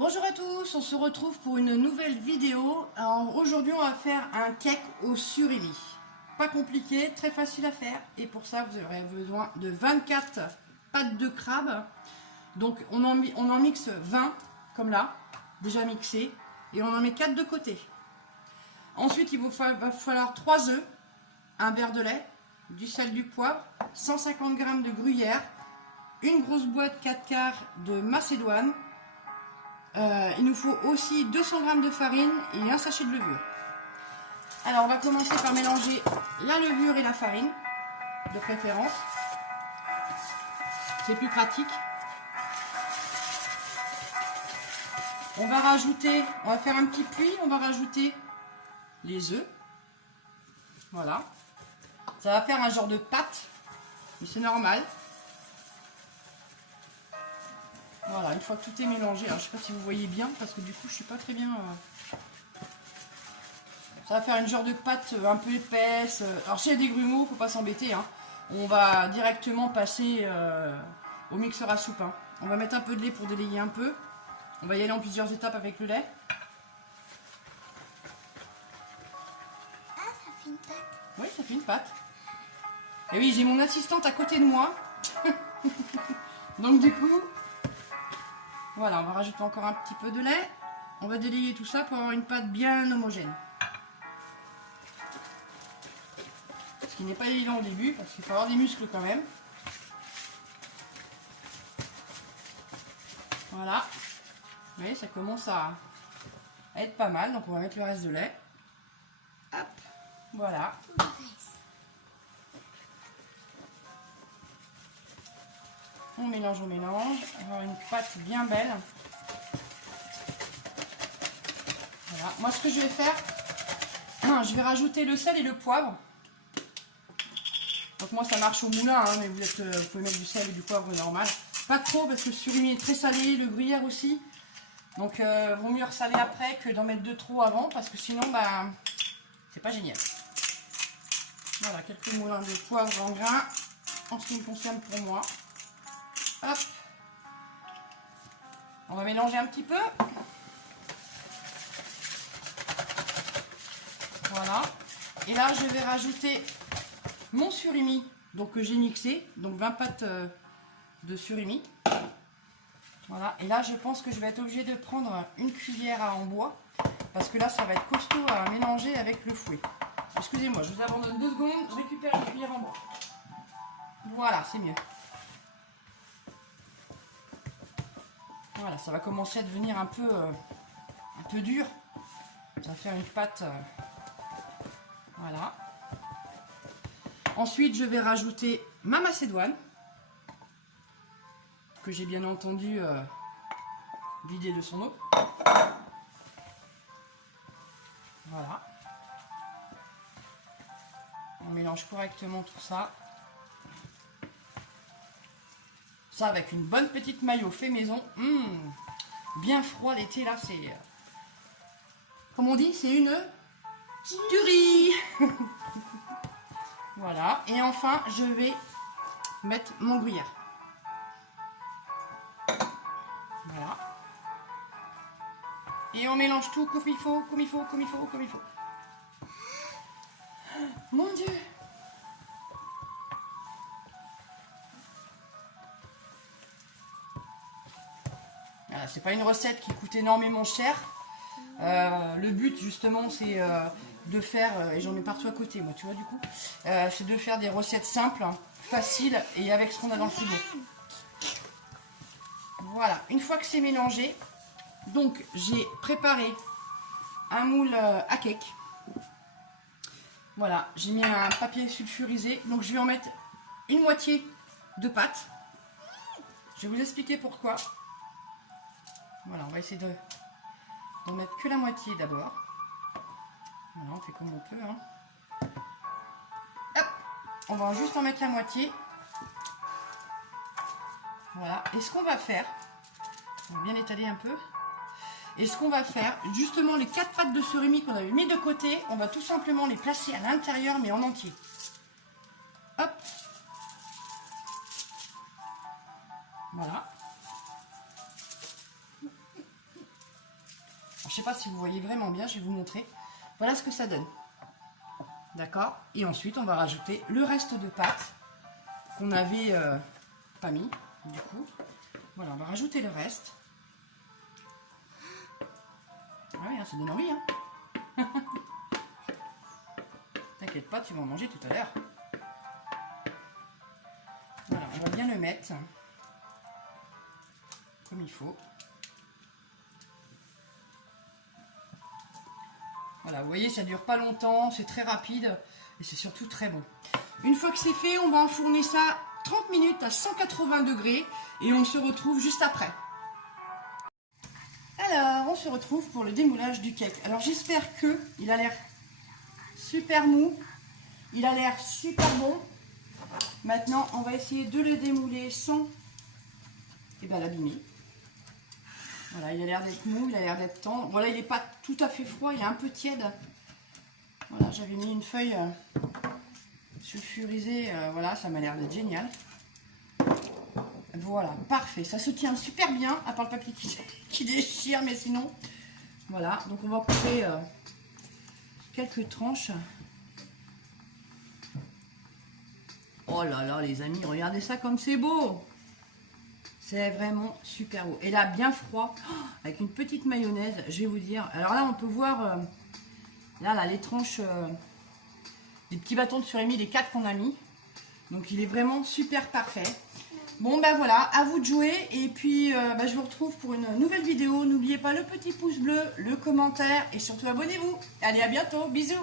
Bonjour à tous, on se retrouve pour une nouvelle vidéo. Alors aujourd'hui on va faire un cake au surimi. Pas compliqué, très facile à faire. Et pour ça vous aurez besoin de 24 pâtes de crabe. Donc on en mixe 20 comme là, déjà mixé. Et on en met 4 de côté. Ensuite il va falloir 3 œufs, un verre de lait, du sel, du poivre, 150 g de gruyère, une grosse boîte 4 quarts de macédoine. Il nous faut aussi 200 g de farine et un sachet de levure. Alors on va commencer par mélanger la levure et la farine, de préférence. C'est plus pratique. On va faire un petit puits, on va rajouter les œufs. Voilà. Ça va faire un genre de pâte, mais c'est normal. Voilà, une fois que tout est mélangé, alors je ne sais pas si vous voyez bien, parce que du coup je suis pas très bien... Ça va faire une genre de pâte un peu épaisse. Alors s'il y a des grumeaux, il ne faut pas s'embêter. Hein. On va directement passer au mixeur à soupe. Hein. On va mettre un peu de lait pour délayer un peu. On va y aller en plusieurs étapes avec le lait. Ah, ça fait une pâte. Oui, ça fait une pâte. Et oui, j'ai mon assistante à côté de moi. Donc du coup... Voilà, on va rajouter encore un petit peu de lait. On va délayer tout ça pour avoir une pâte bien homogène. Ce qui n'est pas évident au début, parce qu'il faut avoir des muscles quand même. Voilà. Vous voyez, ça commence à être pas mal. Donc on va mettre le reste de lait. Hop, voilà. On mélange, on va avoir une pâte bien belle. Voilà. Moi, ce que je vais faire, je vais rajouter le sel et le poivre. Donc moi, ça marche au moulin, hein, mais vous pouvez mettre du sel et du poivre normal. Pas trop, parce que le surimi est très salé, le gruyère aussi. Donc, vaut mieux ressaler après que d'en mettre de trop avant, parce que sinon, bah, c'est pas génial. Voilà, quelques moulins de poivre en grains, en ce qui me concerne pour moi. Hop. On va mélanger un petit peu. Voilà. Et là, je vais rajouter mon surimi, donc que j'ai mixé. Donc 20 pâtes de surimi. Voilà. Et là, je pense que je vais être obligée de prendre une cuillère en bois. Parce que là, ça va être costaud à mélanger avec le fouet. Excusez-moi, je vous abandonne 2 secondes. Je récupère une cuillère en bois. Voilà, c'est mieux. Voilà, ça va commencer à devenir un peu dur. Ça va faire une pâte. Voilà. Ensuite, je vais rajouter ma macédoine, que j'ai bien entendu vider de son eau. Voilà. On mélange correctement tout ça. Ça avec une bonne petite mayo fait maison. Bien froid l'été là, c'est... Comme on dit, c'est une tuerie. Voilà. Et enfin, je vais mettre mon gruyère. Voilà. Et on mélange tout comme il faut, comme il faut, comme il faut, comme il faut. Mon Dieu! Voilà, c'est pas une recette qui coûte énormément cher. Le but justement c'est de faire, et j'en ai partout à côté moi tu vois du coup, c'est de faire des recettes simples, faciles et avec ce qu'on a dans le frigo. Voilà, une fois que c'est mélangé, donc j'ai préparé un moule à cake. Voilà, j'ai mis un papier sulfurisé, donc je vais en mettre une moitié de pâte. Je vais vous expliquer pourquoi. Voilà, on va essayer d'en mettre que la moitié d'abord. Voilà, on fait comme on peut. Hein. Hop, on va juste en mettre la moitié. Voilà, et ce qu'on va faire, on va bien étaler un peu. Et ce qu'on va faire, justement les 4 pâtes de surimi qu'on avait mis de côté, on va tout simplement les placer à l'intérieur mais en entier. Hop. Voilà. Je sais pas si vous voyez vraiment bien, je vais vous montrer. Voilà ce que ça donne. D'accord? Et ensuite, on va rajouter le reste de pâte qu'on n'avait pas mis, du coup. Voilà, on va rajouter le reste. Ah oui, hein, ça donne envie, hein. T'inquiète pas, tu vas en manger tout à l'heure. Voilà, on va bien le mettre comme il faut. Voilà, vous voyez, ça dure pas longtemps, c'est très rapide et c'est surtout très bon. Une fois que c'est fait, on va enfourner ça 30 minutes à 180 degrés et on se retrouve juste après. Alors, on se retrouve pour le démoulage du cake. Alors, j'espère qu'il a l'air super mou, il a l'air super bon. Maintenant, on va essayer de le démouler sans l'abîmer. Voilà, il a l'air d'être mou, il a l'air d'être tendre. Voilà, il n'est pas tout à fait froid, il est un peu tiède. Voilà, j'avais mis une feuille sulfurisée, voilà, ça m'a l'air d'être génial. Voilà, parfait, ça se tient super bien, à part le papier qui déchire, mais sinon, voilà. Donc on va couper quelques tranches. Oh là là, les amis, regardez ça comme c'est beau! C'est vraiment super beau. Et là, bien froid, avec une petite mayonnaise, je vais vous dire. Alors là, on peut voir, là, les tranches, des petits bâtons de surimi, les 4 qu'on a mis. Donc, il est vraiment super parfait. Bon, ben voilà, à vous de jouer. Et puis, je vous retrouve pour une nouvelle vidéo. N'oubliez pas le petit pouce bleu, le commentaire et surtout abonnez-vous. Allez, à bientôt. Bisous.